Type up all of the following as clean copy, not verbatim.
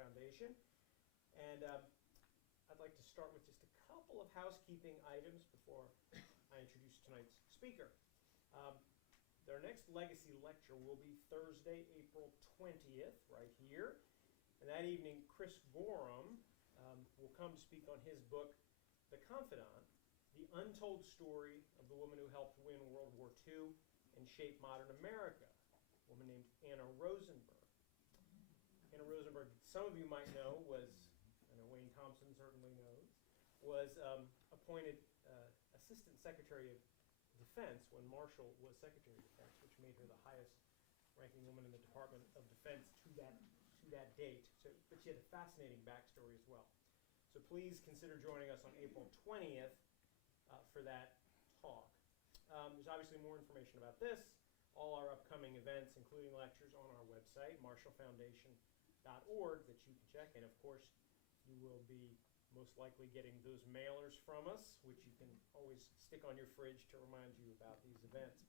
Foundation. And I'd like to start with just a couple of housekeeping items before I introduce tonight's speaker. Their next legacy lecture will be Thursday, April 20th, right here. And that evening, Chris Gorham will come to speak on his book, The Confidant, the untold story of the woman who helped win World War II and shape modern America, a woman named Anna Rosenberg. Anna Rosenberg, some of you might know, was, I know Wayne Thompson certainly knows, was appointed Assistant Secretary of Defense when Marshall was Secretary of Defense, which made her the highest ranking woman in the Department of Defense to that date. So, but she had a fascinating backstory as well. So please consider joining us on April 20th for that talk. There's obviously more information about this, all our upcoming events, including lectures, on our website, marshallfoundation.org, that you can check. And of course, you will be most likely getting those mailers from us, which you can always stick on your fridge to remind you about these events.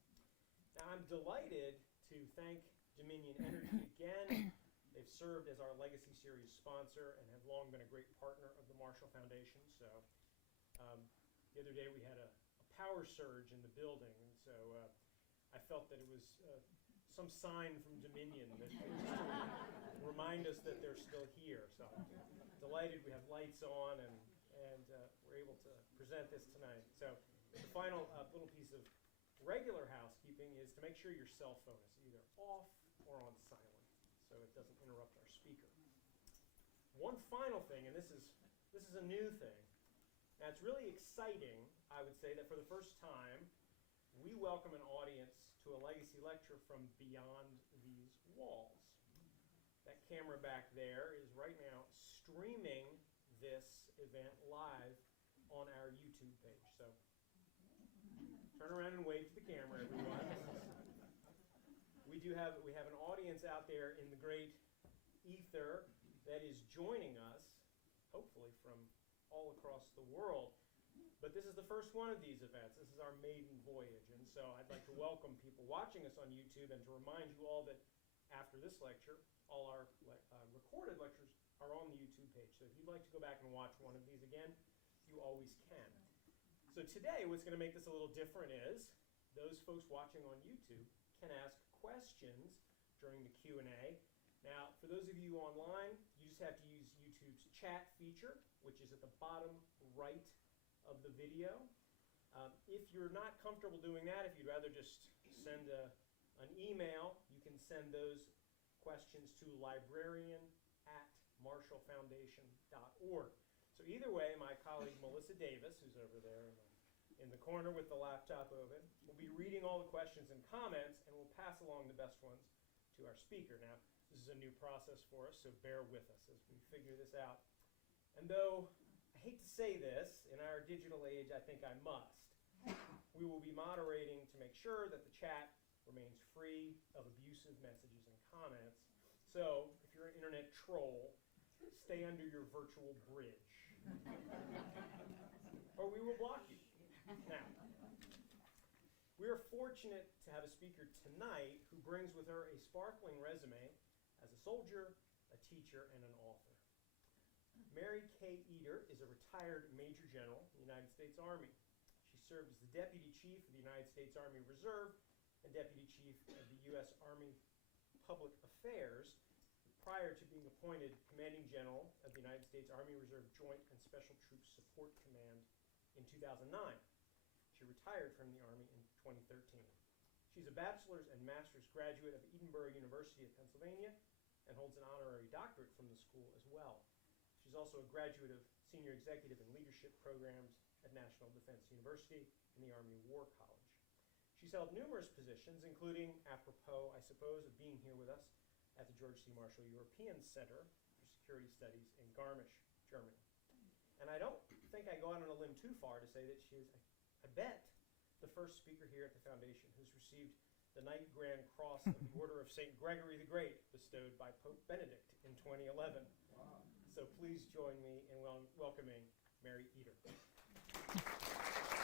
Now, I'm delighted to thank Dominion Energy again. They've served as our Legacy Series sponsor and have long been a great partner of the Marshall Foundation. So the other day we had a power surge in the building, and so I felt that it was some sign from Dominion that to remind us that they're still here. So delighted we have lights on and we're able to present this tonight. So the final little piece of regular housekeeping is to make sure your cell phone is either off or on silent so it doesn't interrupt our speaker. One final thing, and this is a new thing. Now it's really exciting, I would say, that for the first time we welcome an audience to a legacy lecture from beyond these walls. That camera back there is right now streaming this event live on our YouTube page. So turn around and wave to the camera, everyone. We have an audience out there in the great ether that is joining us, hopefully from all across the world. But this is the first one of these events. This is our maiden voyage. And so I'd like to welcome people watching us on YouTube and to remind you all that after this lecture, all our recorded lectures are on the YouTube page. So if you'd like to go back and watch one of these again, you always can. So today, what's going to make this a little different is those folks watching on YouTube can ask questions during the Q&A. Now, for those of you online, you just have to use YouTube's chat feature, which is at the bottom right of the video. If you're not comfortable doing that, if you'd rather just send an email, you can send those questions to librarian@marshallfoundation.org. So either way, my colleague Melissa Davis, who's over there in the corner with the laptop open, will be reading all the questions and comments, and will pass along the best ones to our speaker. Now, this is a new process for us, so bear with us as we figure this out. And though I hate to say this, in our digital age, I think I must. We will be moderating to make sure that the chat remains free of abusive messages and comments. So, if you're an internet troll, stay under your virtual bridge. Or we will block you. Now, we are fortunate to have a speaker tonight who brings with her a sparkling resume as a soldier, a teacher, and an author. Mary Kay Eder is a retired Major General in the United States Army. She served as the Deputy Chief of the United States Army Reserve and Deputy Chief of the U.S. Army Public Affairs prior to being appointed Commanding General of the United States Army Reserve Joint and Special Troops Support Command in 2009. She retired from the Army in 2013. She's a bachelor's and master's graduate of Edinburgh University of Pennsylvania and holds an honorary doctorate from the school as well. She's also a graduate of Senior Executive and Leadership Programs at National Defense University and the Army War College. She's held numerous positions, including, apropos, I suppose, of being here with us at the George C. Marshall European Center for Security Studies in Garmisch, Germany. And I don't think I go out on a limb too far to say that she is, I bet, the first speaker here at the Foundation who's received the Knight Grand Cross of the Order of St. Gregory the Great, bestowed by Pope Benedict in 2011. Wow. So please join me in welcoming Mary Eder.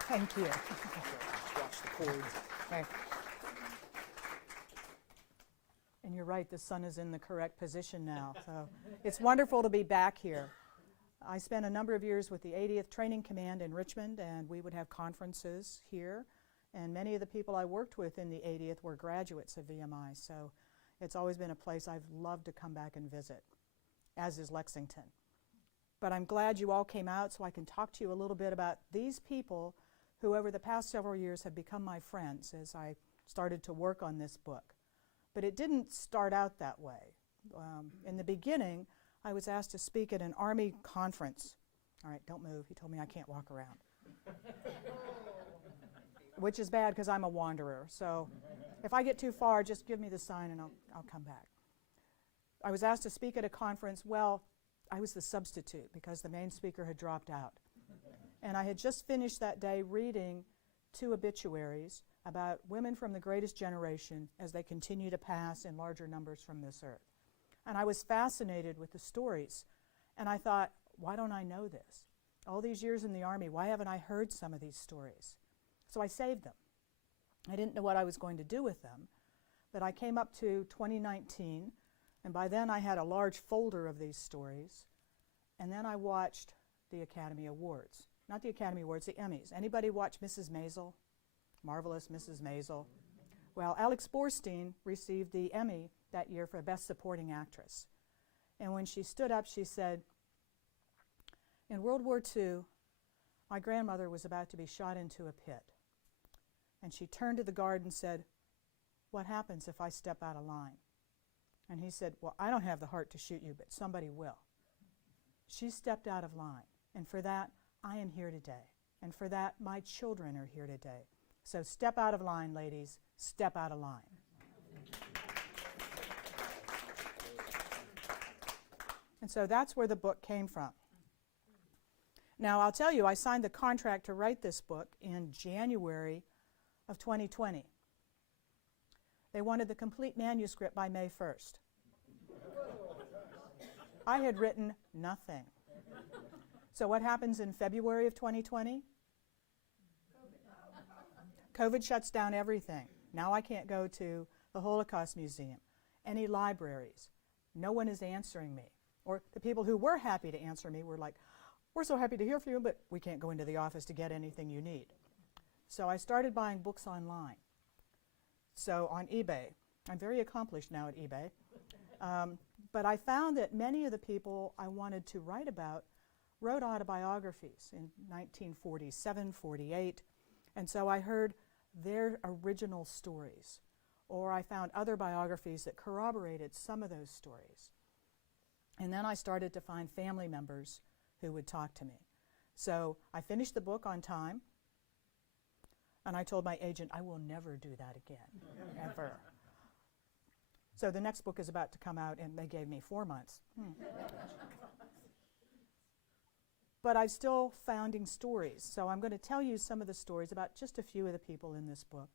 Thank you. Watch the chords. Okay. And you're right, the sun is in the correct position now. So it's wonderful to be back here. I spent a number of years with the 80th Training Command in Richmond, and we would have conferences here. And many of the people I worked with in the 80th were graduates of VMI. So it's always been a place I've loved to come back and visit, as is Lexington. But I'm glad you all came out so I can talk to you a little bit about these people who over the past several years have become my friends as I started to work on this book. But it didn't start out that way. In the beginning, I was asked to speak at an Army conference. All right, don't move. He told me I can't walk around. Which is bad because I'm a wanderer. So if I get too far, just give me the sign and I'll come back. I was asked to speak at a conference. Well, I was the substitute because the main speaker had dropped out. And I had just finished that day reading 2 obituaries about women from the greatest generation as they continue to pass in larger numbers from this earth. And I was fascinated with the stories. And I thought, why don't I know this? All these years in the Army, why haven't I heard some of these stories? So I saved them. I didn't know what I was going to do with them, but I came up to 2019, and by then I had a large folder of these stories, and then I watched the Academy Awards. Not the Academy Awards, the Emmys. Anybody watch Mrs. Maisel? Marvelous Mrs. Maisel. Well, Alex Borstein received the Emmy that year for Best Supporting Actress. And when she stood up, she said, in World War II, my grandmother was about to be shot into a pit. And she turned to the guard and said, what happens if I step out of line? And he said, well, I don't have the heart to shoot you, but somebody will. She stepped out of line. And for that, I am here today. And for that, my children are here today. So step out of line, ladies. Step out of line. And so that's where the book came from. Now, I'll tell you, I signed the contract to write this book in January of 2020. They wanted the complete manuscript by May 1st. I had written nothing. So what happens in February of 2020? COVID shuts down everything. Now I can't go to the Holocaust Museum, any libraries. No one is answering me. Or the people who were happy to answer me were like, we're so happy to hear from you, but we can't go into the office to get anything you need. So I started buying books online. So on eBay. I'm very accomplished now at eBay. But I found that many of the people I wanted to write about wrote autobiographies in 1947, 48. And so I heard their original stories. Or I found other biographies that corroborated some of those stories. And then I started to find family members who would talk to me. So I finished the book on time. And I told my agent, I will never do that again, ever. So the next book is about to come out, and they gave me 4 months. But I'm still finding stories. So I'm going to tell you some of the stories about just a few of the people in this book.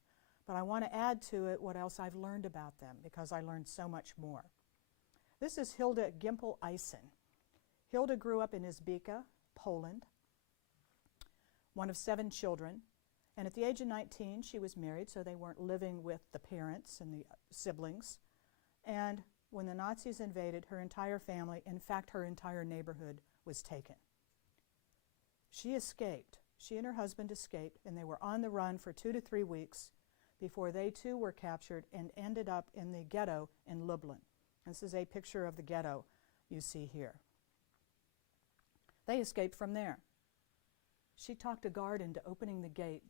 But I want to add to it what else I've learned about them, because I learned so much more. This is Hilda Gimpel-Eisen. Hilda grew up in Izbica, Poland, one of 7 children. And at the age of 19, she was married, so they weren't living with the parents and the siblings. And when the Nazis invaded, her entire family, in fact, her entire neighborhood, was taken. She escaped. She and her husband escaped, and they were on the run for 2 to 3 weeks before they too were captured and ended up in the ghetto in Lublin. This is a picture of the ghetto you see here. They escaped from there. She talked a guard into opening the gate,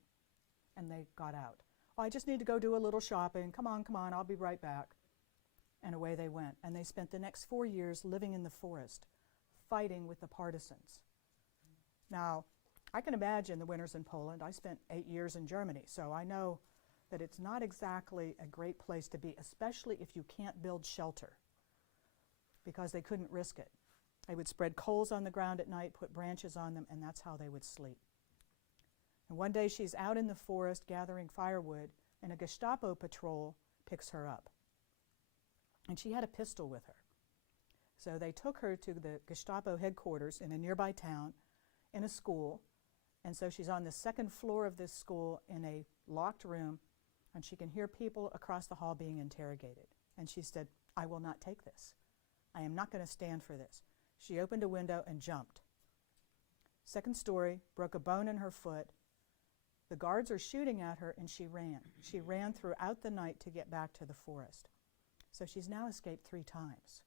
and they got out. Oh, I just need to go do a little shopping. Come on, I'll be right back. And away they went. And they spent the next 4 years living in the forest, fighting with the partisans. Now, I can imagine the winters in Poland. I spent 8 years in Germany, so I know that it's not exactly a great place to be, especially if you can't build shelter, because they couldn't risk it. They would spread coals on the ground at night, put branches on them, and that's how they would sleep. And one day she's out in the forest gathering firewood, and a Gestapo patrol picks her up. And she had a pistol with her. So they took her to the Gestapo headquarters in a nearby town in a school. And so she's on the 2nd floor of this school in a locked room, and she can hear people across the hall being interrogated. And she said, "I will not take this. I am not going to stand for this." She opened a window and jumped. Second story, broke a bone in her foot. The guards are shooting at her, and she ran. She ran throughout the night to get back to the forest. So she's now escaped 3 times.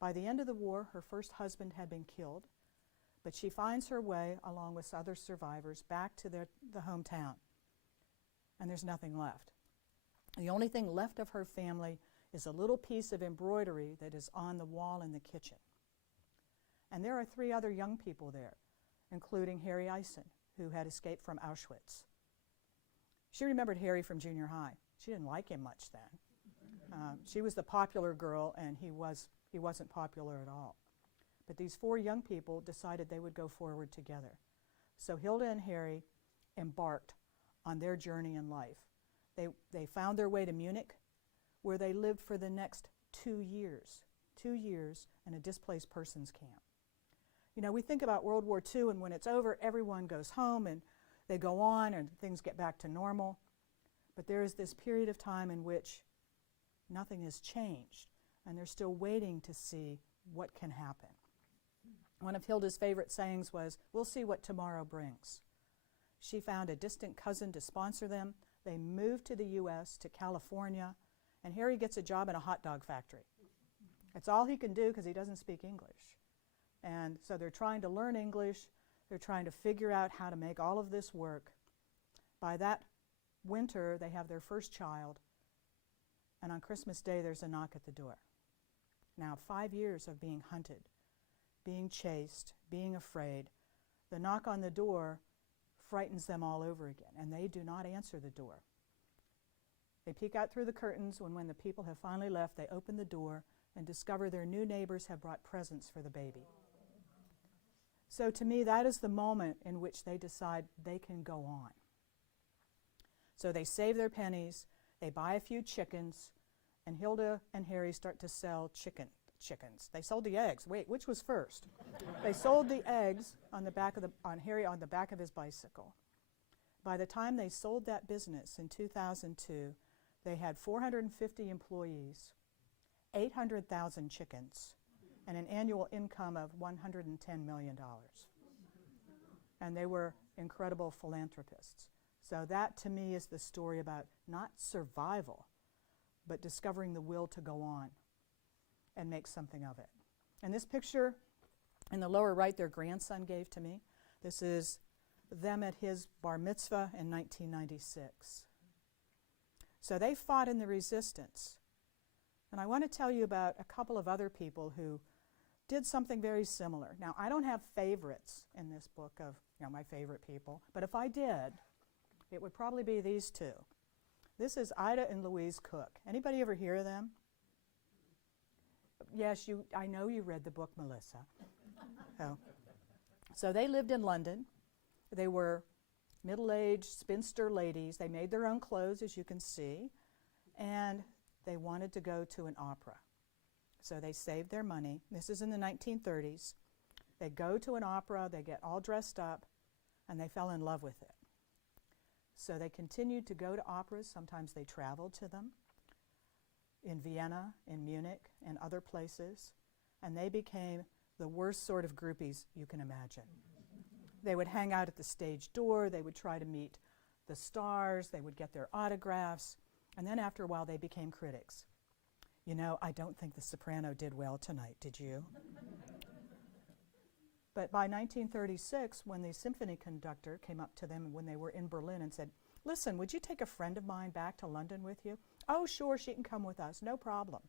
By the end of the war, her first husband had been killed, but she finds her way, along with other survivors, back to the hometown. And there's nothing left. The only thing left of her family is a little piece of embroidery that is on the wall in the kitchen. And there are 3 other young people there, including Harry Eisen, who had escaped from Auschwitz. She remembered Harry from junior high. She didn't like him much then. She was the popular girl, and he wasn't popular at all. But these 4 young people decided they would go forward together. So Hilda and Harry embarked on their journey in life. They found their way to Munich, where they lived for the next 2 years. 2 years in a displaced persons camp. You know, we think about World War II, and when it's over, everyone goes home and they go on and things get back to normal. But there is this period of time in which nothing has changed, and they're still waiting to see what can happen. One of Hilda's favorite sayings was, "We'll see what tomorrow brings." She found a distant cousin to sponsor them. They moved to the U.S., to California, and Harry gets a job in a hot dog factory. That's all he can do because he doesn't speak English. And so they're trying to learn English. They're trying to figure out how to make all of this work. By that winter, they have their first child, and on Christmas Day, there's a knock at the door. Now, 5 years of being hunted, being chased, being afraid, the knock on the door frightens them all over again, and they do not answer the door. They peek out through the curtains when the people have finally left. They open the door and discover their new neighbors have brought presents for the baby. So to me, that is the moment in which they decide they can go on. So they save their pennies, they buy a few chickens, and Hilda and Harry start to sell chickens. They sold the eggs. Wait, which was first? They sold the eggs on Harry on the back of his bicycle. By the time they sold that business in 2002, they had 450 employees, 800,000 chickens, and an annual income of $110 million. And they were incredible philanthropists. So that, to me, is the story about not survival, but discovering the will to go on and make something of it. And this picture in the lower right, their grandson gave to me. This is them at his bar mitzvah in 1996. So they fought in the resistance. And I want to tell you about a couple of other people who did something very similar. Now, I don't have favorites in this book of, my favorite people, but if I did, it would probably be these 2. This is Ida and Louise Cook. Anybody ever hear of them? Yes, I know you read the book, Melissa. So they lived in London. They were middle-aged spinster ladies. They made their own clothes, as you can see, and they wanted to go to an opera. So they saved their money. This is in the 1930s. They go to an opera, they get all dressed up, and they fell in love with it. So they continued to go to operas. Sometimes they traveled to them in Vienna, in Munich, and other places, and they became the worst sort of groupies you can imagine. They would hang out at the stage door. They would try to meet the stars. They would get their autographs. And then after a while, they became critics. I don't think the soprano did well tonight, did you? But by 1936, when the symphony conductor came up to them when they were in Berlin and said, "Listen, would you take a friend of mine back to London with you?" "Oh, sure, she can come with us, no problem."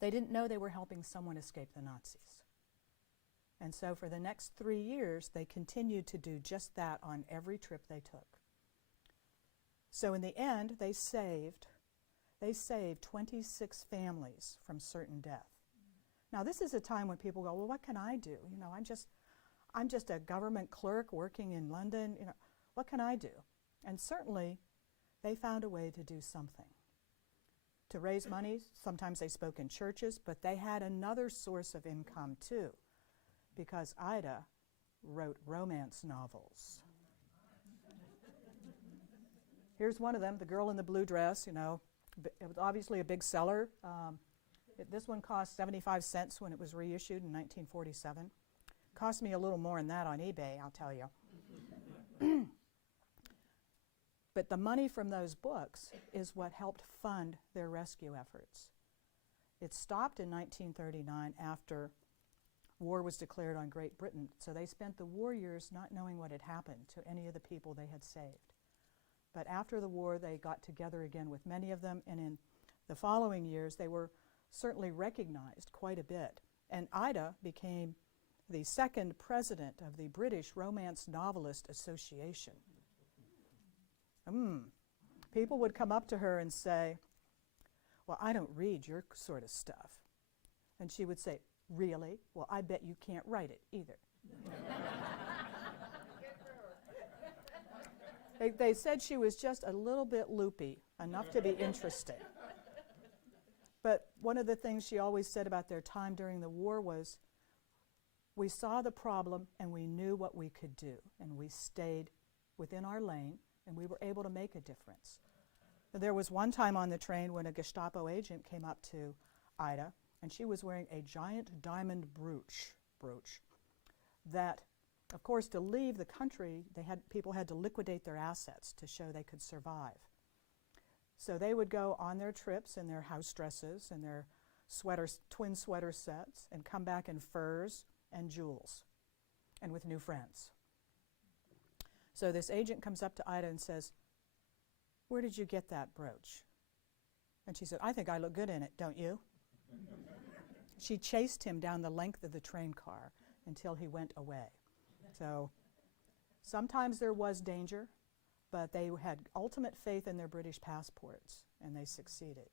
They didn't know they were helping someone escape the Nazis. And so for the next 3 years, they continued to do just that on every trip they took. So in the end, they saved 26 families from certain death. Now, this is a time when people go, "Well, what can I do? I'm just a government clerk working in London. What can I do?" And certainly, they found a way to do something. To raise money, sometimes they spoke in churches, but they had another source of income too, because Ida wrote romance novels. Here's one of them, the girl in the blue dress, It was obviously a big seller. This one cost 75 cents when it was reissued in 1947. Cost me a little more than that on eBay, I'll tell you. But the money from those books is what helped fund their rescue efforts. It stopped in 1939 after war was declared on Great Britain, so they spent the war years not knowing what had happened to any of the people they had saved. But after the war, they got together again with many of them, and in the following years, they were certainly recognized quite a bit. And Ida became the second president of the British Romance Novelist Association. People would come up to her and say, "Well, I don't read your sort of stuff." And she would say, "Really? Well, I bet you can't write it either." They said she was just a little bit loopy, enough to be interesting. But one of the things she always said about their time during the war was, we saw the problem and we knew what we could do, and we stayed within our lane, and we were able to make a difference. There was one time on the train when a Gestapo agent came up to Ida, and she was wearing a giant diamond brooch that, of course, to leave the country, people had to liquidate their assets to show they could survive. So they would go on their trips in their house dresses and their twin sweater sets, and come back in furs and jewels and with new friends. So this agent comes up to Ida and says, "Where did you get that brooch?" And she said, "I think I look good in it, don't you?" She chased him down the length of the train car until he went away. So sometimes there was danger, but they had ultimate faith in their British passports, and they succeeded.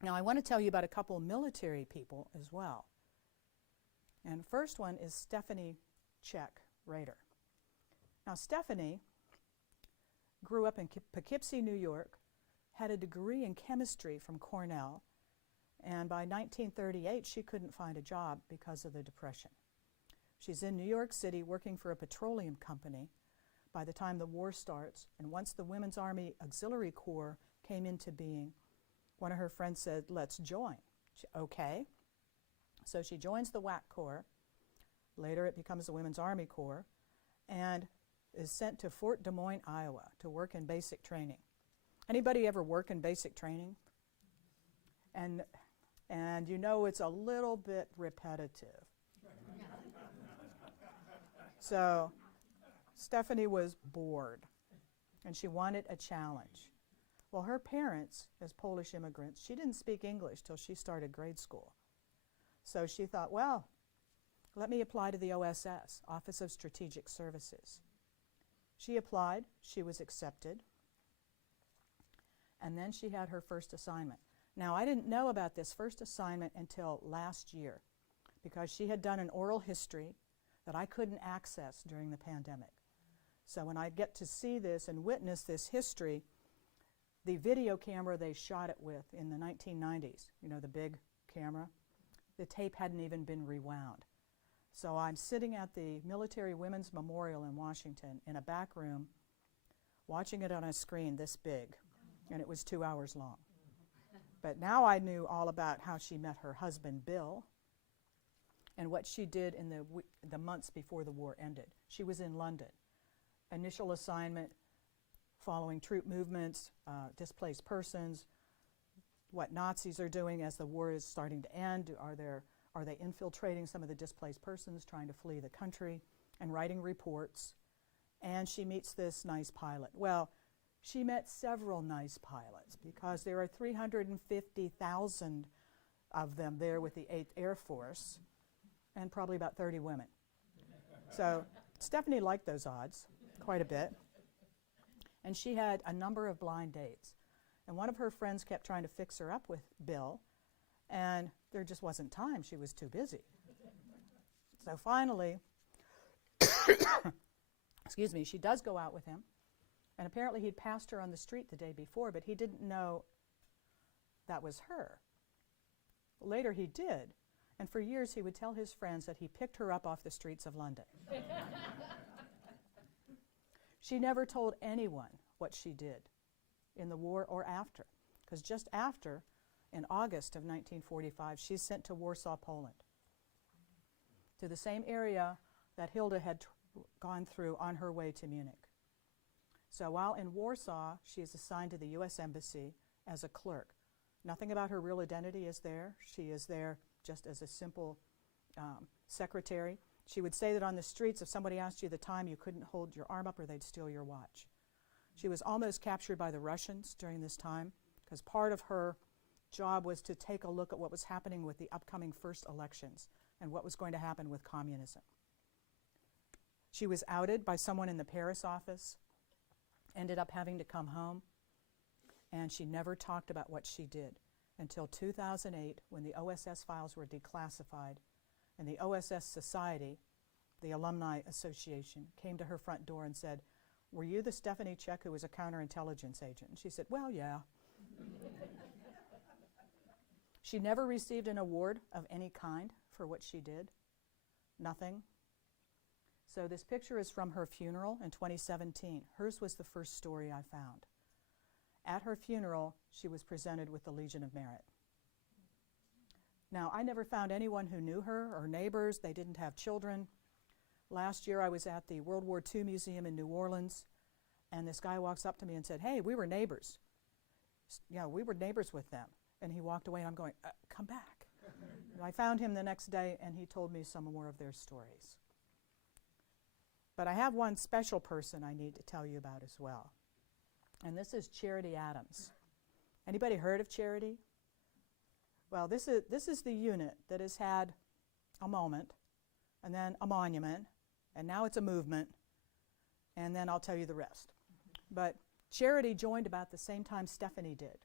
Now, I want to tell you about a couple of military people as well. And first one is Stephanie Rader. Now, Stephanie grew up in Poughkeepsie, New York, had a degree in chemistry from Cornell, and by 1938, she couldn't find a job because of the Depression. She's in New York City working for a petroleum company by the time the war starts, and once the Women's Army Auxiliary Corps came into being, one of her friends said, "Let's join." Okay. So she joins the WWII Corps. Later it becomes the Women's Army Corps, and is sent to Fort Des Moines, Iowa, to work in basic training. Anybody ever work in basic training? And you know it's a little bit repetitive. So Stephanie was bored, and she wanted a challenge. Well, her parents, as Polish immigrants, she didn't speak English till she started grade school. So she thought, well, let me apply to the OSS, Office of Strategic Services. She applied, she was accepted, and then she had her first assignment. Now, I didn't know about this first assignment until last year, because she had done an oral history that I couldn't access during the pandemic. So when I get to see this and witness this history, the video camera they shot it with in the 1990s, you know, the big camera, the tape hadn't even been rewound. So I'm sitting at the Military Women's Memorial in Washington in a back room, watching it on a screen this big, and it was 2 hours long. But now I knew all about how she met her husband, Bill, and what she did in the months before the war ended. She was in London. Initial assignment, following troop movements, displaced persons, what Nazis are doing as the war is starting to end. Are they infiltrating some of the displaced persons trying to flee the country, and writing reports. And she meets this nice pilot. Well, she met several nice pilots because there are 350,000 of them there with the 8th Air Force, and probably about 30 women. So Stephanie liked those odds quite a bit. And she had a number of blind dates. And one of her friends kept trying to fix her up with Bill, and there just wasn't time. She was too busy. So finally, excuse me, she does go out with him. And apparently he'd passed her on the street the day before, but he didn't know that was her. Later he did. And for years he would tell his friends that he picked her up off the streets of London. She never told anyone what she did. in the war or after. Because just after, in August of 1945, she's sent to Warsaw, Poland, to the same area that Hilda had gone through on her way to Munich. So while in Warsaw, she is assigned to the U.S. Embassy as a clerk. Nothing about her real identity is there. She is there just as a simple secretary. She would say that on the streets, if somebody asked you the time, you couldn't hold your arm up or they'd steal your watch. She was almost captured by the Russians during this time, because part of her job was to take a look at what was happening with the upcoming first elections and what was going to happen with communism. She was outed by someone in the Paris office, ended up having to come home, and she never talked about what she did until 2008, when the OSS files were declassified, and the OSS Society, the Alumni Association, came to her front door and said, "Were you the Stephanie Check who was a counterintelligence agent?" And she said, "Well, yeah." She never received an award of any kind for what she did. Nothing. So this picture is from her funeral in 2017. Hers was the first story I found. At her funeral, she was presented with the Legion of Merit. Now, I never found anyone who knew her or neighbors. They didn't have children. Last year, I was at the World War II Museum in New Orleans, and this guy walks up to me and said, "Hey, we were neighbors." Yeah, we were neighbors with them. And he walked away, and I'm going, "Come back." And I found him the next day, and he told me some more of their stories. But I have one special person I need to tell you about as well. And this is Charity Adams. Anybody heard of Charity? Well, this is the unit that has had a moment, and then a monument, and now it's a movement, and then I'll tell you the rest. But Charity joined about the same time Stephanie did,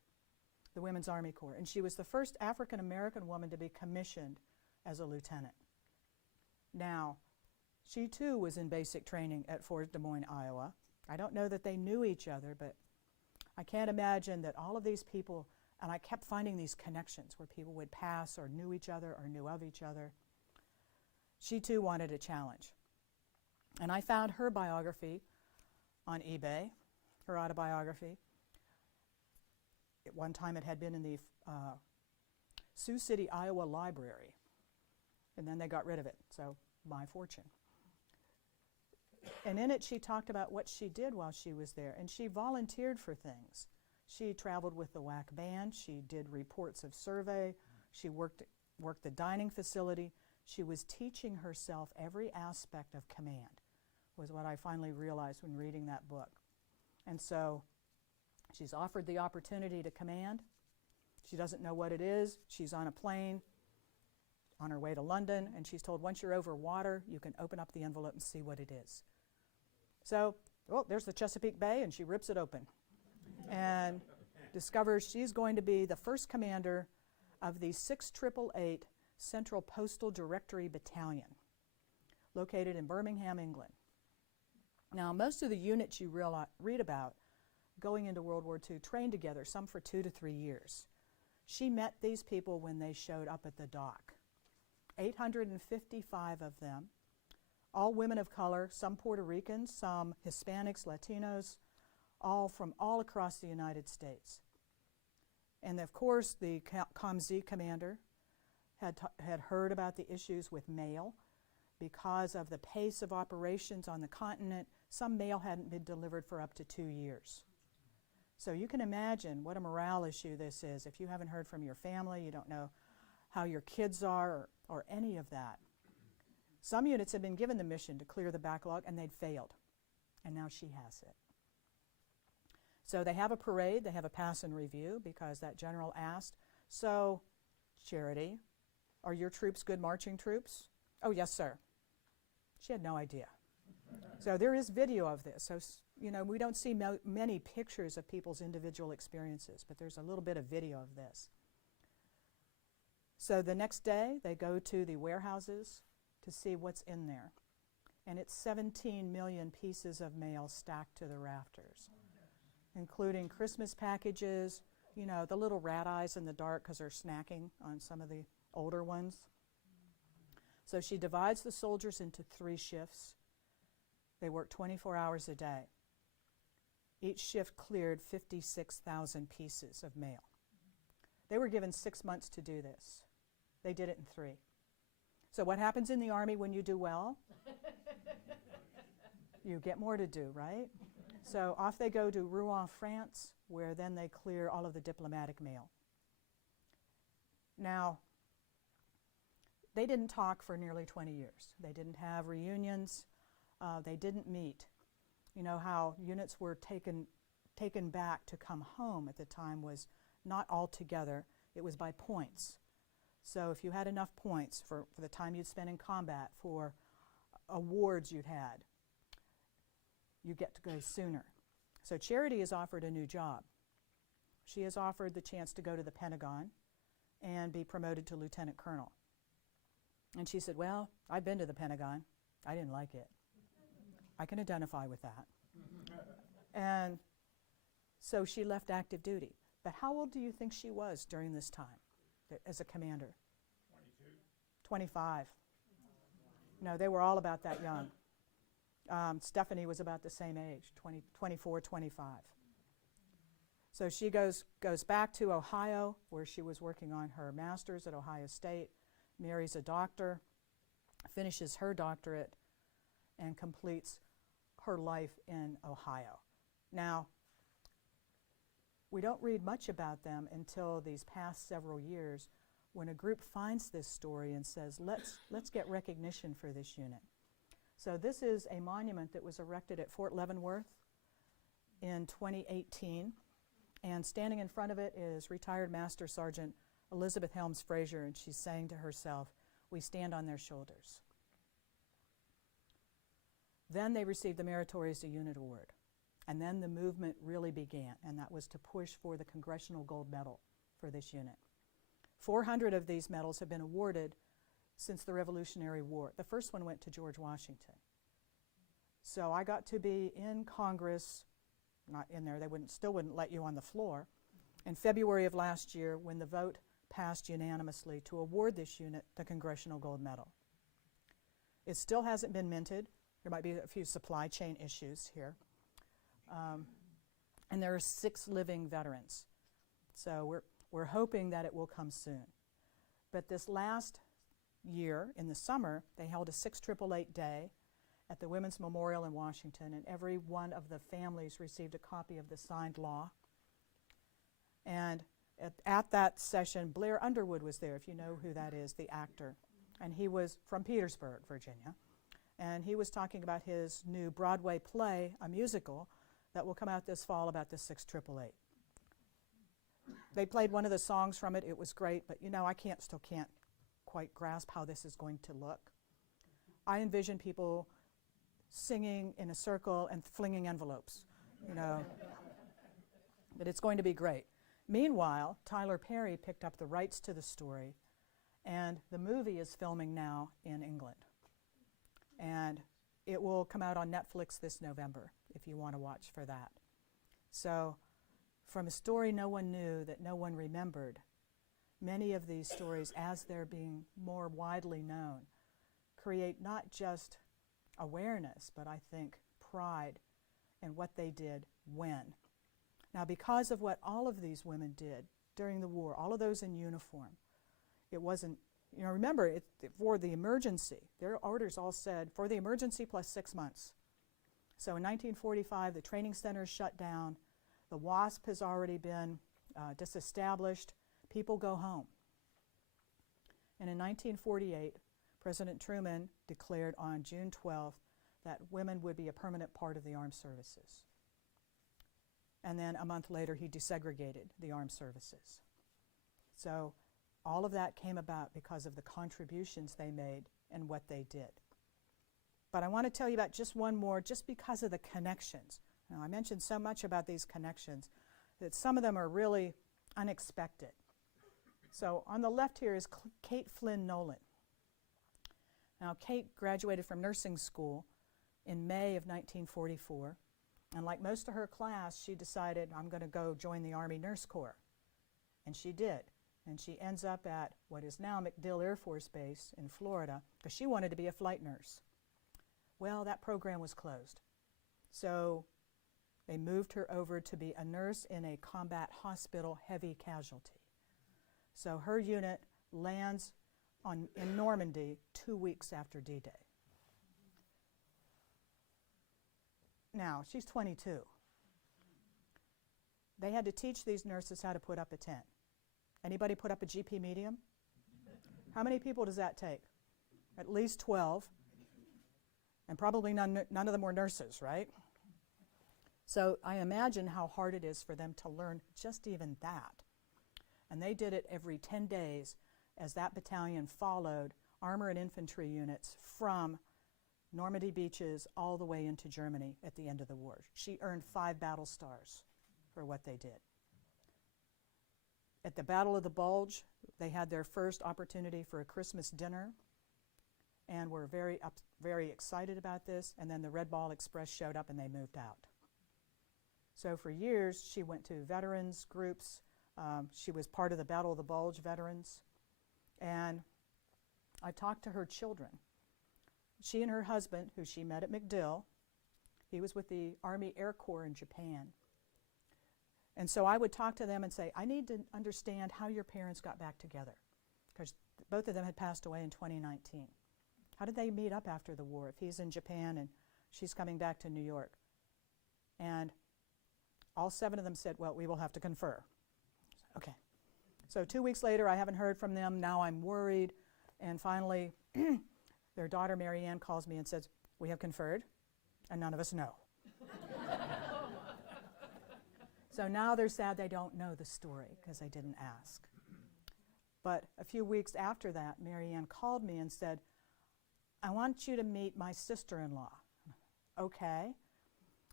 the Women's Army Corps, and she was the first African-American woman to be commissioned as a lieutenant. Now, she too was in basic training at Fort Des Moines, Iowa. I don't know that they knew each other, but I can't imagine that all of these people, and I kept finding these connections where people would pass or knew each other or knew of each other. She too wanted a challenge. And I found her biography on eBay, her autobiography. At one time it had been in the Sioux City, Iowa library. And then they got rid of it, so my fortune. And in it she talked about what she did while she was there, and she volunteered for things. She traveled with the WWII band, she did reports of survey, she worked the dining facility. She was teaching herself every aspect of command, was what I finally realized when reading that book. And so she's offered the opportunity to command. She doesn't know what it is. She's on a plane on her way to London, and she's told, once you're over water, you can open up the envelope and see what it is. So, oh, there's the Chesapeake Bay, and she rips it open and discovers she's going to be the first commander of the 6888 Central Postal Directory Battalion, located in Birmingham, England. Now, most of the units you read about going into World War II trained together, some for 2 to 3 years. She met these people when they showed up at the dock. 855 of them, all women of color, some Puerto Ricans, some Hispanics, Latinos, all from all across the United States. And of course, the COMZ commander had heard about the issues with mail. Because of the pace of operations on the continent, some mail hadn't been delivered for up to 2 years. So you can imagine what a morale issue this is. If you haven't heard from your family, you don't know how your kids are, or any of that. Some units had been given the mission to clear the backlog, and they'd failed. And now she has it. So they have a parade, they have a pass and review, because that general asked, "So, Charity, are your troops good marching troops?" "Oh, yes, sir." She had no idea. So there is video of this. So, you know, we don't see many pictures of people's individual experiences, but there's a little bit of video of this. So the next day, they go to the warehouses to see what's in there. And it's 17 million pieces of mail stacked to the rafters, including Christmas packages, you know, the little rat eyes in the dark because they're snacking on some of the older ones. So she divides the soldiers into 3 shifts. They work 24 hours a day. Each shift cleared 56,000 pieces of mail. They were given 6 months to do this. They did it in 3. So what happens in the Army when you do well? You get more to do, right? So off they go to Rouen, France, where then they clear all of the diplomatic mail. Now, they didn't talk for nearly 20 years. They didn't have reunions. They didn't meet. You know how units were taken back to come home at the time was not all together. It was by points. So if you had enough points for the time you'd spent in combat, for awards you'd had, you get to go sooner. So Charity is offered a new job. She is offered the chance to go to the Pentagon and be promoted to lieutenant colonel. And she said, well, I've been to the Pentagon. I didn't like it. I can identify with that. And so she left active duty. But how old do you think she was during this time as a commander? 22. 25. No, they were all about that young. Stephanie was about the same age, 24, 25. So she goes back to Ohio, where she was working on her master's at Ohio State, marries a doctor, finishes her doctorate, and completes her life in Ohio. Now, we don't read much about them until these past several years, when a group finds this story and says, let's get recognition for this unit. So this is a monument that was erected at Fort Leavenworth in 2018, and standing in front of it is retired Master Sergeant Elizabeth Helms Frazier, and she's saying to herself, we stand on their shoulders. Then they received the Meritorious Unit Award, and then the movement really began, and that was to push for the Congressional Gold Medal for this unit. 400 of these medals have been awarded since the Revolutionary War. The first one went to George Washington. So I got to be in Congress, not in there, they still wouldn't let you on the floor, in February of last year when the vote passed unanimously to award this unit the Congressional Gold Medal. It still hasn't been minted. There might be a few supply chain issues here. And there are 6 living veterans. So we're hoping that it will come soon. But this last year, in the summer, they held a 688 day at the Women's Memorial in Washington, and every one of the families received a copy of the signed law. And at that session, Blair Underwood was there, if you know who that is, the actor. And he was from Petersburg, Virginia. And he was talking about his new Broadway play, a musical, that will come out this fall about the 688. They played one of the songs from it. It was great, but you know, I still can't quite grasp how this is going to look. I envision people singing in a circle and flinging envelopes, you know. But it's going to be great. Meanwhile, Tyler Perry picked up the rights to the story, and the movie is filming now in England. And it will come out on Netflix this November, if you want to watch for that. So, from a story no one knew that no one remembered, many of these stories, as they're being more widely known, create not just awareness, but I think pride in what they did when. Now, because of what all of these women did during the war, all of those in uniform, it wasn't, you know, remember, for the emergency, their orders all said, for the emergency plus 6 months. So in 1945, the training center is shut down. The WASP has already been disestablished. People go home. And in 1948, President Truman declared on June 12th that women would be a permanent part of the armed services. And then a month later, he desegregated the armed services. So all of that came about because of the contributions they made and what they did. But I want to tell you about just one more, just because of the connections. Now, I mentioned so much about these connections that some of them are really unexpected. So on the left here is Kate Flynn Nolan. Now, Kate graduated from nursing school in May of 1944. And like most of her class, she decided, I'm going to go join the Army Nurse Corps. And she did. And she ends up at what is now MacDill Air Force Base in Florida, because she wanted to be a flight nurse. Well, that program was closed. So they moved her over to be a nurse in a combat hospital heavy casualty. So her unit lands in Normandy 2 weeks after D-Day. Now, she's 22. They had to teach these nurses how to put up a tent. Anybody put up a GP medium? How many people does that take? At least 12. And probably none of them were nurses, right? So I imagine how hard it is for them to learn just even that. And they did it every 10 days as that battalion followed armor and infantry units from Normandy beaches all the way into Germany at the end of the war. She earned 5 battle stars for what they did. At the Battle of the Bulge, they had their first opportunity for a Christmas dinner and were very excited about this, and then the Red Ball Express showed up and they moved out. So for years, she went to veterans groups. She was part of the Battle of the Bulge veterans. And I talked to her children. She and her husband, who she met at MacDill, he was with the Army Air Corps in Japan. And so I would talk to them and say, I need to understand how your parents got back together, because both of them had passed away in 2019. How did they meet up after the war if he's in Japan and she's coming back to New York? And all 7 of them said, well, we will have to confer. Okay. So 2 weeks later, I haven't heard from them. Now I'm worried. And finally, their daughter, Marianne, calls me and says, we have conferred, and none of us know. So now they're sad they don't know the story because they didn't ask. But a few weeks after that, Marianne called me and said, I want you to meet my sister-in-law. Okay.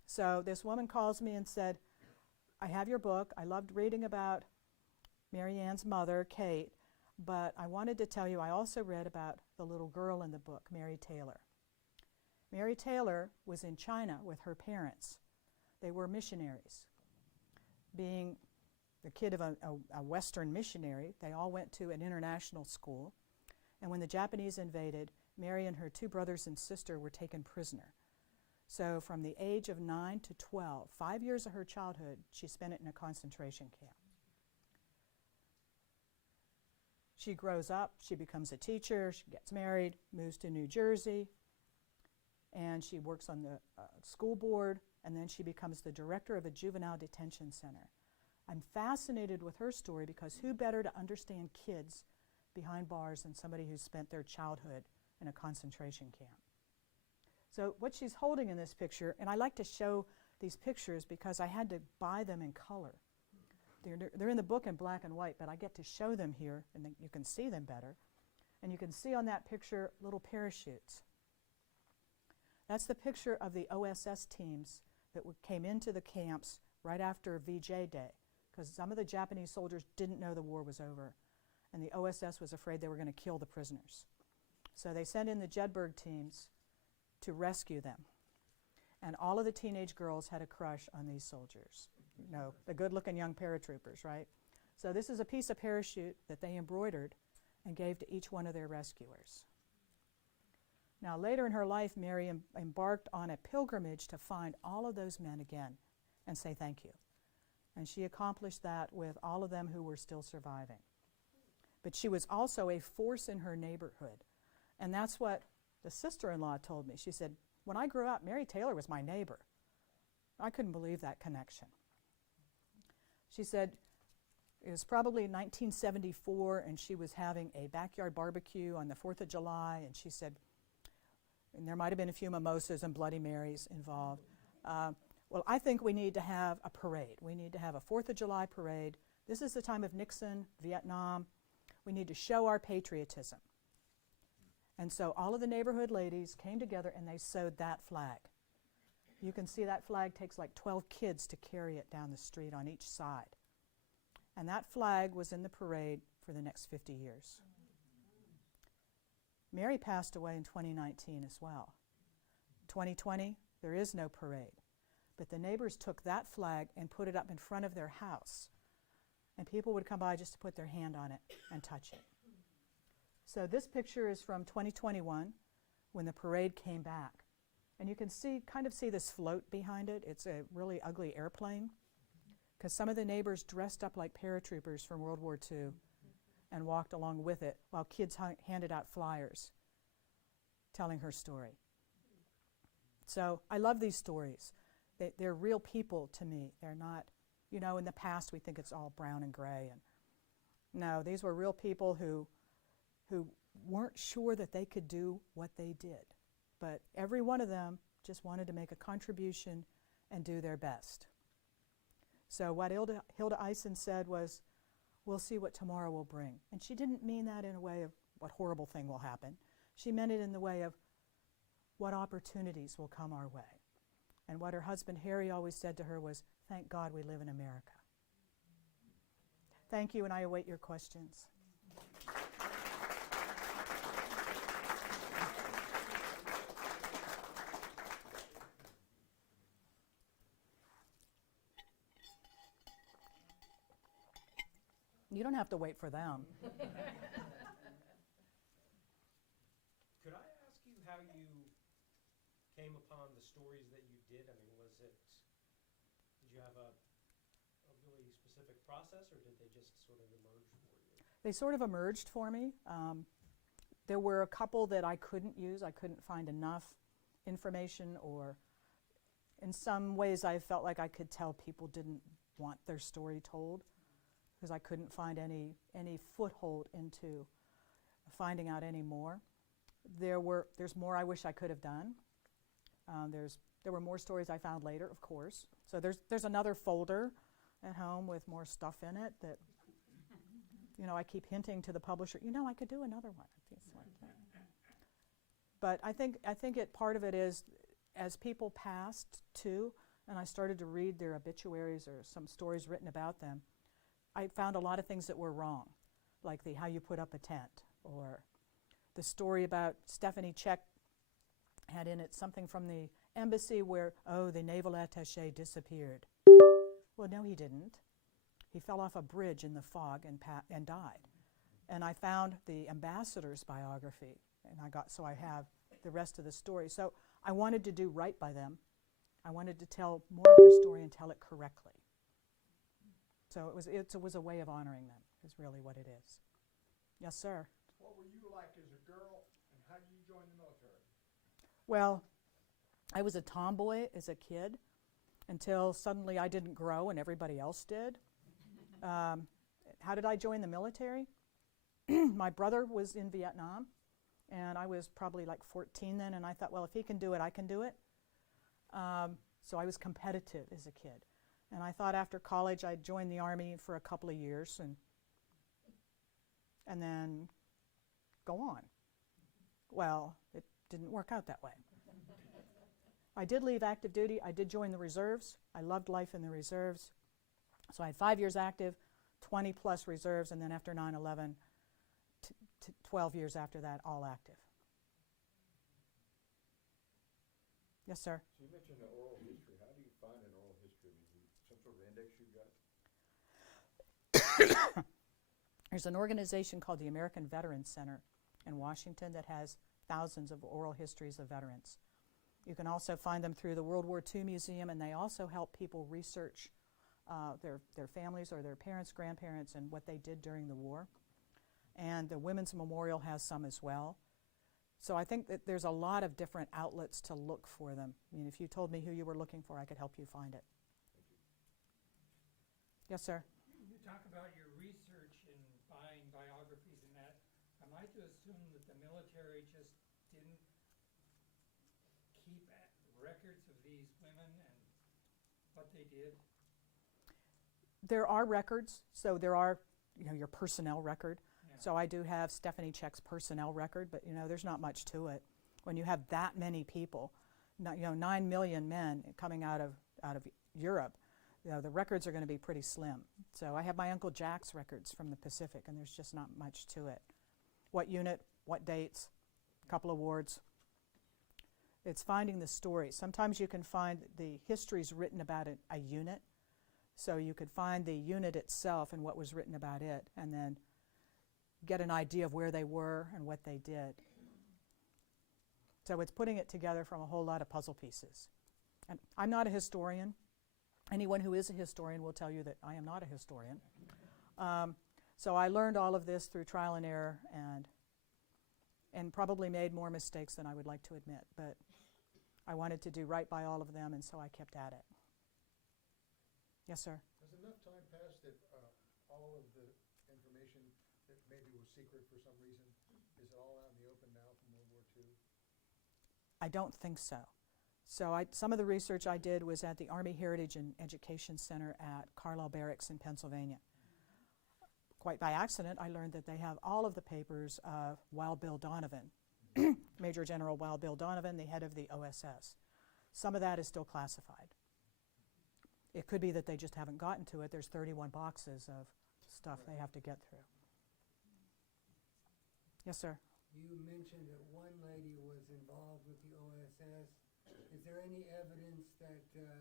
So this woman calls me and said, I have your book. I loved reading about Marianne's mother, Kate, but I wanted to tell you I also read about the little girl in the book, Mary Taylor. Mary Taylor was in China with her parents. They were missionaries. Being the kid of a Western missionary, they all went to an international school. And when the Japanese invaded, Mary and her 2 brothers and sister were taken prisoner. So from the age of 9 to 12, 5 years of her childhood, she spent it in a concentration camp. She grows up, she becomes a teacher, she gets married, moves to New Jersey, and she works on the school board, and then she becomes the director of a juvenile detention center. I'm fascinated with her story because who better to understand kids behind bars than somebody who spent their childhood in a concentration camp. So what she's holding in this picture, and I like to show these pictures because I had to buy them in color. They're in the book in black and white, but I get to show them here, and you can see them better. And you can see on that picture little parachutes. That's the picture of the OSS teams that came into the camps right after VJ Day, because some of the Japanese soldiers didn't know the war was over, and the OSS was afraid they were going to kill the prisoners. So they sent in the Jedburgh teams to rescue them. And all of the teenage girls had a crush on these soldiers. You know, the good-looking young paratroopers, right? So this is a piece of parachute that they embroidered and gave to each one of their rescuers. Now, later in her life, Mary embarked on a pilgrimage to find all of those men again and say thank you. And she accomplished that with all of them who were still surviving. But she was also a force in her neighborhood. And that's what the sister-in-law told me. She said, when I grew up, Mary Taylor was my neighbor. I couldn't believe that connection. She said it was probably 1974, and she was having a backyard barbecue on the 4th of July, and she said, and there might have been a few mimosas and Bloody Marys involved. Well, I think we need to have a parade. We need to have a 4th of July parade. This is the time of Nixon, Vietnam. We need to show our patriotism. And so all of the neighborhood ladies came together and they sewed that flag. You can see that flag takes like 12 kids to carry it down the street on each side. And that flag was in the parade for the next 50 years. Mary passed away in 2019 as well. 2020, there is no parade. But the neighbors took that flag and put it up in front of their house. And people would come by just to put their hand on it and touch it. So this picture is from 2021 when the parade came back. And you can kind of see this float behind it. It's a really ugly airplane because some of the neighbors dressed up like paratroopers from World War II and walked along with it while kids handed out flyers telling her story. So I love these stories. They're real people to me. They're not, in the past we think it's all brown and gray. And no, these were real people who weren't sure that they could do what they did. But every one of them just wanted to make a contribution and do their best. So what Hilda Eisen said was, we'll see what tomorrow will bring. And she didn't mean that in a way of what horrible thing will happen. She meant it in the way of what opportunities will come our way. And what her husband Harry always said to her was, thank God we live in America. Thank you, and I await your questions. You don't have to wait for them. Could I ask you how you came upon the stories that you did? I mean, did you have a really specific process, or did they just sort of emerge for you? They sort of emerged for me. There were a couple that I couldn't use. I couldn't find enough information, or in some ways I felt like I could tell people didn't want their story told because I couldn't find any foothold into finding out any more. There's more I wish I could have done. There were more stories I found later, of course. So there's another folder at home with more stuff in it that I keep hinting to the publisher, I could do another one. But I think part of it is as people passed too, and I started to read their obituaries or some stories written about them, I found a lot of things that were wrong, like how you put up a tent, or the story about Stephanie Check had in it something from the embassy where, the naval attaché disappeared. Well, no, he didn't. He fell off a bridge in the fog and died. And I found the ambassador's biography, and I have the rest of the story. So I wanted to do right by them. I wanted to tell more of their story and tell it correctly. So it was a way of honoring them, is really what it is. Yes, sir. What were you like as a girl, and how did you join the military? Well, I was a tomboy as a kid until suddenly I didn't grow and everybody else did. How did I join the military? My brother was in Vietnam, and I was probably like 14 then, and I thought, well, if he can do it, I can do it. So I was competitive as a kid. And I thought after college I'd join the Army for a couple of years and then go on. Well, it didn't work out that way. I did leave active duty. I did join the reserves. I loved life in the reserves. So I had 5 years active, 20 plus reserves, and then after 9/11, 12 years after that, all active. Yes, sir. So you mentioned the oral history. How do you find an oral history? I mean, some sort of index you got? There's an organization called the American Veterans Center in Washington that has thousands of oral histories of veterans. You can also find them through the World War II Museum, and they also help people research their families or their parents, grandparents, and what they did during the war. And the Women's Memorial has some as well. So I think that there's a lot of different outlets to look for them. I mean, if you told me who you were looking for, I could help you find it. Yes, sir. You talk about your research in buying biographies and that. Am I to assume that the military just didn't keep records of these women and what they did? There are records. So there are, your personnel record. Yeah. So I do have Stephanie Check's personnel record, but there's not much to it. When you have that many people, 9 million men coming out of Europe, the records are going to be pretty slim. So I have my Uncle Jack's records from the Pacific, and there's just not much to it. What unit, what dates, a couple of wards. It's finding the story. Sometimes you can find the histories written about a unit, so you could find the unit itself and what was written about it, and then get an idea of where they were and what they did. So it's putting it together from a whole lot of puzzle pieces. And I'm not a historian. Anyone who is a historian will tell you that I am not a historian. So I learned all of this through trial and error, and probably made more mistakes than I would like to admit. But I wanted to do right by all of them, and so I kept at it. Yes, sir? Has enough time passed that all of the information that maybe was secret for some reason, is it all out in the open now from World War II? I don't think so. So some of the research I did was at the Army Heritage and Education Center at Carlisle Barracks in Pennsylvania. Quite by accident, I learned that they have all of the papers of Wild Bill Donovan, Major General Wild Bill Donovan, the head of the OSS. Some of that is still classified. It could be that they just haven't gotten to it. There's 31 boxes of stuff they have to get through. Yes, sir? You mentioned that one lady was involved with the OSS. Is there any evidence that any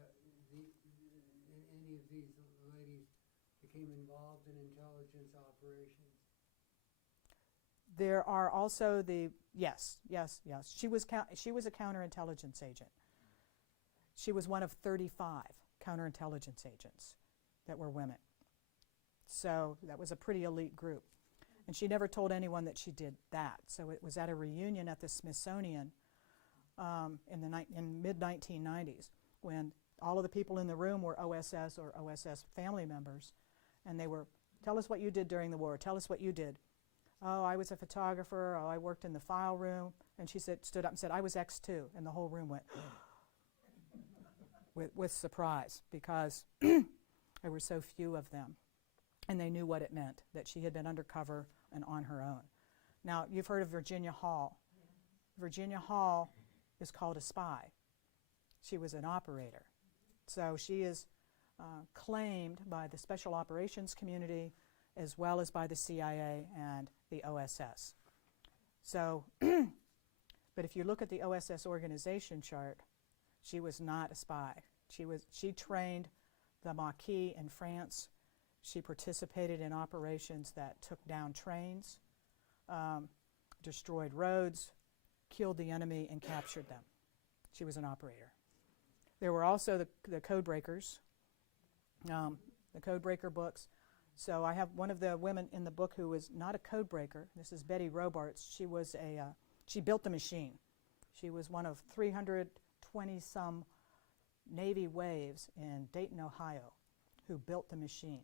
of these ladies became involved in intelligence operations? There are also yes. She was a counterintelligence agent. She was one of 35 counterintelligence agents that were women. So that was a pretty elite group. And she never told anyone that she did that. So it was at a reunion at the Smithsonian in mid-1990s when all of the people in the room were OSS or OSS family members. And they were, tell us what you did during the war. Tell us what you did. Oh, I was a photographer. Oh, I worked in the file room. And she stood up and said, I was X2. And the whole room went with surprise because there were so few of them. And they knew what it meant, that she had been undercover and on her own. Now, you've heard of Virginia Hall. Virginia Hall is called a spy. She was an operator. So she is claimed by the Special Operations community as well as by the CIA and the OSS. So, but if you look at the OSS organization chart, she was not a spy. She trained the Maquis in France. She participated in operations that took down trains, destroyed roads, killed the enemy, and captured them. She was an operator. There were also the code breakers, the code breaker books. So I have one of the women in the book who was not a code breaker. This is Betty Robarts. She built the machine. She was one of 320-some Navy waves in Dayton, Ohio, who built the machine.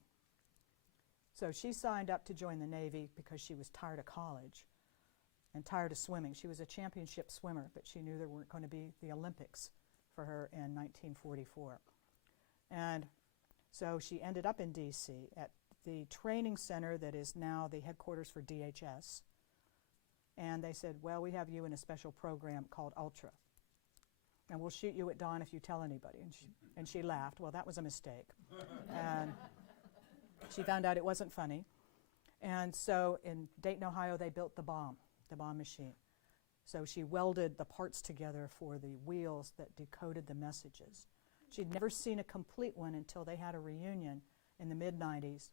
So she signed up to join the Navy because she was tired of college and tired of swimming. She was a championship swimmer, but she knew there weren't going to be the Olympics for her in 1944. And so she ended up in D.C. at the training center that is now the headquarters for DHS. And they said, well, we have you in a special program called Ultra. And we'll shoot you at dawn if you tell anybody. And she laughed. Well, that was a mistake. And she found out it wasn't funny. And so in Dayton, Ohio, they built the bomb machine. So she welded the parts together for the wheels that decoded the messages. She'd never seen a complete one until they had a reunion in the mid-90s,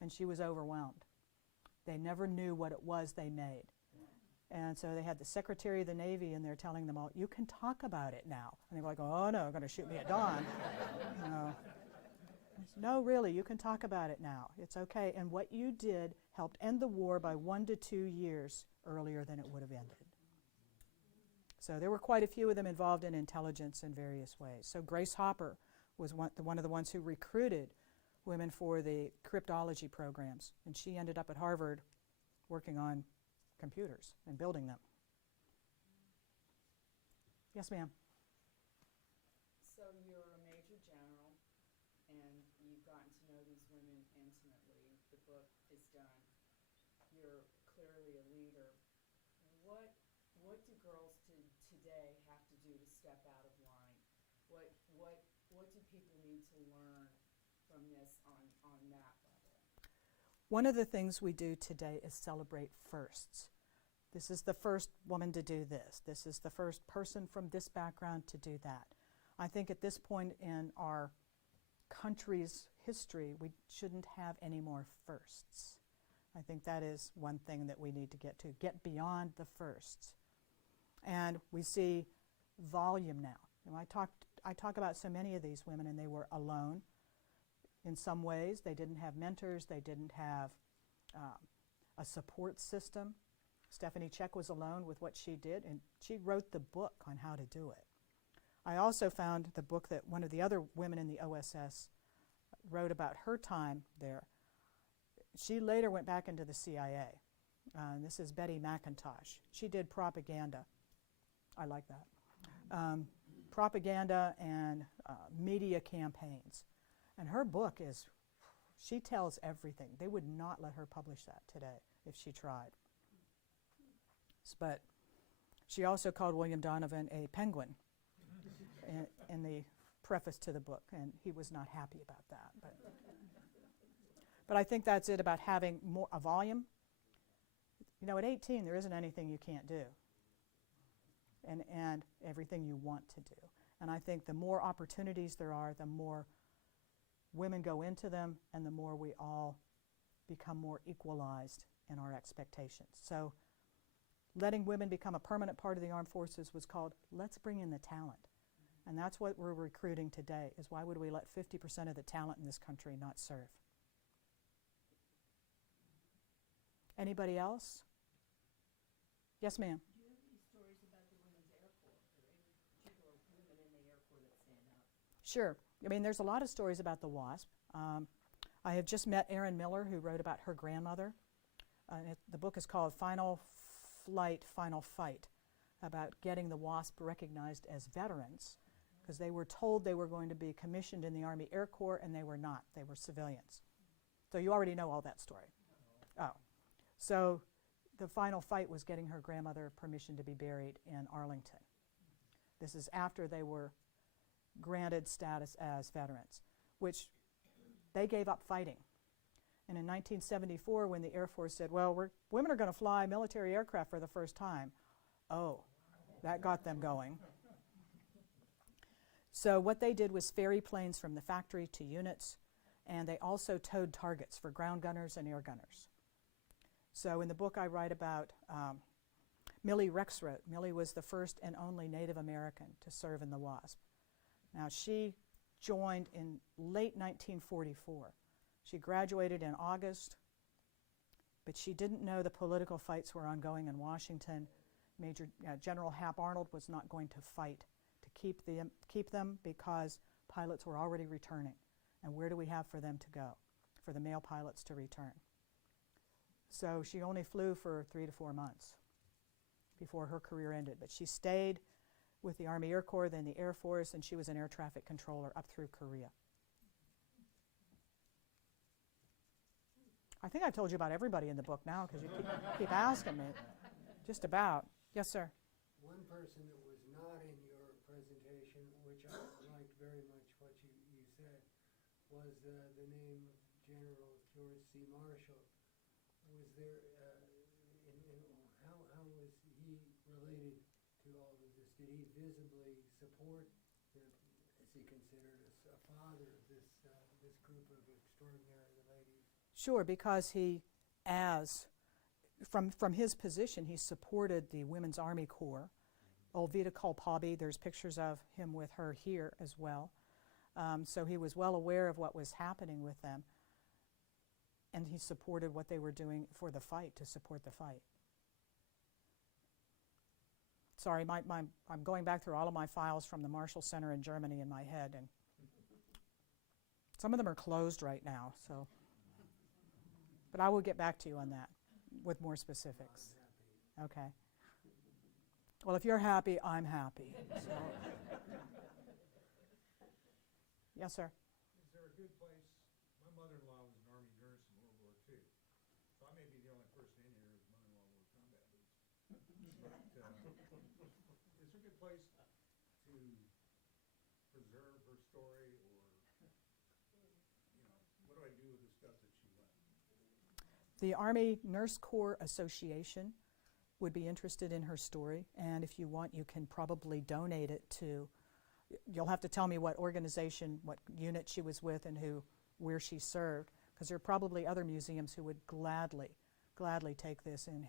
and she was overwhelmed. They never knew what it was they made. And so they had the Secretary of the Navy in there telling them all, you can talk about it now. And they were like, oh, no, they're going to shoot me at dawn. No, really, you can talk about it now. It's okay. And what you did helped end the war by 1 to 2 years earlier than it would have ended. So there were quite a few of them involved in intelligence in various ways. So Grace Hopper was one of the ones who recruited women for the cryptology programs. And she ended up at Harvard working on computers and building them. Yes, ma'am. So you're a major general, and you've gotten to know these women intimately. The book is done. You're clearly a leader. What do girls today have to do to step out of line? What do people need to learn from this on that level? One of the things we do today is celebrate firsts. This is the first woman to do this. This is the first person from this background to do that. I think at this point in our country's history, we shouldn't have any more firsts. I think that is one thing that we need to get beyond the firsts. And we see volume now. You know, I talk about so many of these women, and they were alone in some ways. They didn't have mentors. They didn't have a support system. Stephanie Check was alone with what she did, and she wrote the book on how to do it. I also found the book that one of the other women in the OSS wrote about her time there. She later went back into the CIA. This is Betty McIntosh. She did propaganda. I like that. Propaganda and media campaigns. And her book is, she tells everything. They would not let her publish that today if she tried. But she also called William Donovan a penguin in the preface to the book, and he was not happy about that. But I think that's it about having more a volume. You know, at 18, there isn't anything you can't do, and everything you want to do. And I think the more opportunities there are, the more women go into them, and the more we all become more equalized in our expectations. So letting women become a permanent part of the armed forces was called, let's bring in the talent. And that's what we're recruiting today, is why would we let 50% of the talent in this country not serve? Anybody else? Yes, ma'am. Do you have any stories about the Women's Air Corps, or any particular women in the Air Corps that stand out? Sure. I mean, there's a lot of stories about the WASP. I have just met Erin Miller, who wrote about her grandmother. The book is called Final Flight, Final Fight, about getting the WASP recognized as veterans, because they were told they were going to be commissioned in the Army Air Corps, and they were not. They were civilians. So you already know all that story. Oh. So the final fight was getting her grandmother permission to be buried in Arlington. This is after they were granted status as veterans, which they gave up fighting. And in 1974, when the Air Force said, well, women are going to fly military aircraft for the first time, oh, that got them going. So what they did was ferry planes from the factory to units, and they also towed targets for ground gunners and air gunners. So in the book I write about Millie Rexroth. Millie was the first and only Native American to serve in the WASP. Now she joined in late 1944. She graduated in August, but she didn't know the political fights were ongoing in Washington. General Hap Arnold was not going to fight to keep them because pilots were already returning. And where do we have for them to go, for the male pilots to return? So she only flew for 3 to 4 months before her career ended. But she stayed with the Army Air Corps, then the Air Force, and she was an air traffic controller up through Korea. I think I've told you about everybody in the book now, because you keep asking me. Just about. Yes, sir. One person that was not in your presentation, which I liked very much what you said, was the name of General George C. Marshall. Was there, how was he related to all of this? Did he visibly support, is he considered a father of this group of extraordinary ladies? Sure, because from his position, he supported the Women's Army Corps. Olvita Kolpabi, there's pictures of him with her here as well. So he was well aware of what was happening with them, and he supported what they were doing for the fight, to support the fight. Sorry, I'm going back through all of my files from the Marshall Center in Germany in my head, and some of them are closed right now, so. But I will get back to you on that with more specifics. Okay. Well, if you're happy, I'm happy. So. Yes, sir. Is there a good place? My mother-in-law was an Army nurse in World War II, so I may be the only person in here whose mother-in-law wore combat boots. But is there a good place to preserve her story, or, what do I do with the stuff that she left? The Army Nurse Corps Association would be interested in her story, and if you want, you can probably donate it to, you'll have to tell me what organization, what unit she was with, and where she served, because there are probably other museums who would gladly take this and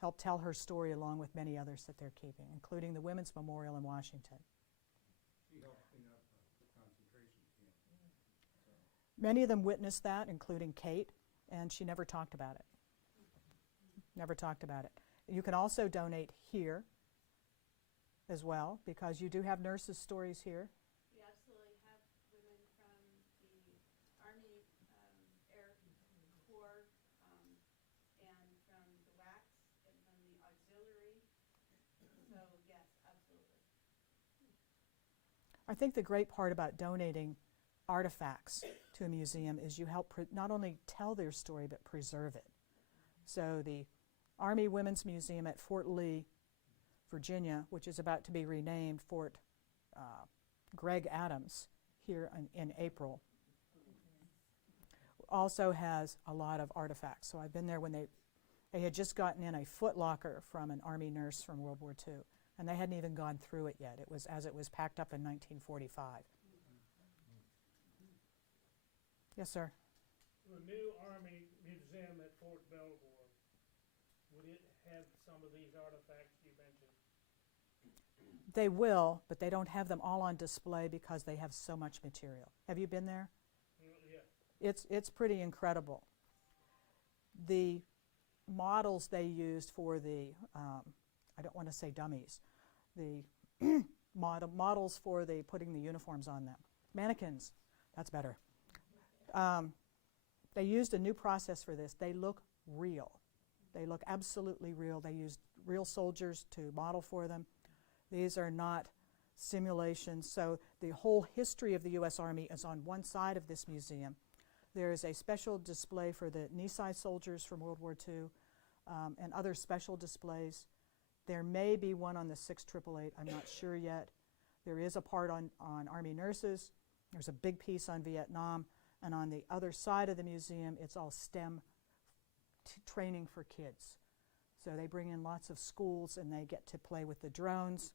help tell her story along with many others that they're keeping, including the Women's Memorial in Washington. She helped clean up the concentration camp. So, Many of them witnessed that, including Kate, and she never talked about it. Never talked about it. You can also donate here as well, because you do have nurses' stories here. We absolutely have women from the Army Air Corps and from the WACs and from the auxiliary. So yes, absolutely. I think the great part about donating artifacts to a museum is you help not only tell their story, but preserve it. So the Army Women's Museum at Fort Lee, Virginia, which is about to be renamed Fort Greg Adams here in April, also has a lot of artifacts. So I've been there when they had just gotten in a foot locker from an Army nurse from World War II, and they hadn't even gone through it yet. It was as it was packed up in 1945. Yes, sir. The new Army Museum at Fort Belvoir, would it have some of these artifacts you mentioned? They will, but they don't have them all on display because they have so much material. Have you been there? Yeah. It's pretty incredible. The models they used for the, I don't want to say dummies, the models for the putting the uniforms on them. Mannequins, that's better. They used a new process for this. They look real. They look absolutely real. They used real soldiers to model for them. These are not simulations. So the whole history of the U.S. Army is on one side of this museum. There is a special display for the knee-size soldiers from World War II and other special displays. There may be one on the 6888. I'm not sure yet. There is a part on Army nurses. There's a big piece on Vietnam. And on the other side of the museum, it's all STEM training for kids. So they bring in lots of schools and they get to play with the drones.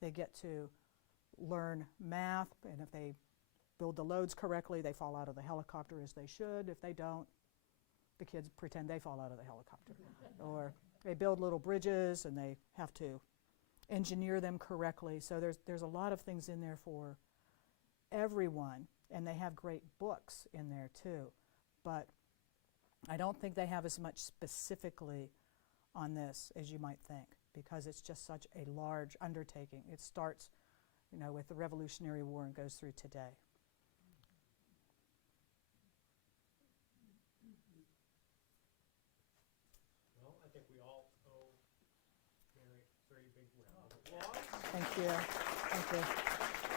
They get to learn math, and if they build the loads correctly, they fall out of the helicopter as they should. If they don't, the kids pretend they fall out of the helicopter. Or they build little bridges and they have to engineer them correctly. So there's a lot of things in there for everyone, and they have great books in there too. But I don't think they have as much specifically on this as you might think, because it's just such a large undertaking. It starts, with the Revolutionary War and goes through today. Well, I think we all owe Mary a very big round of applause. Thank you. Thank you.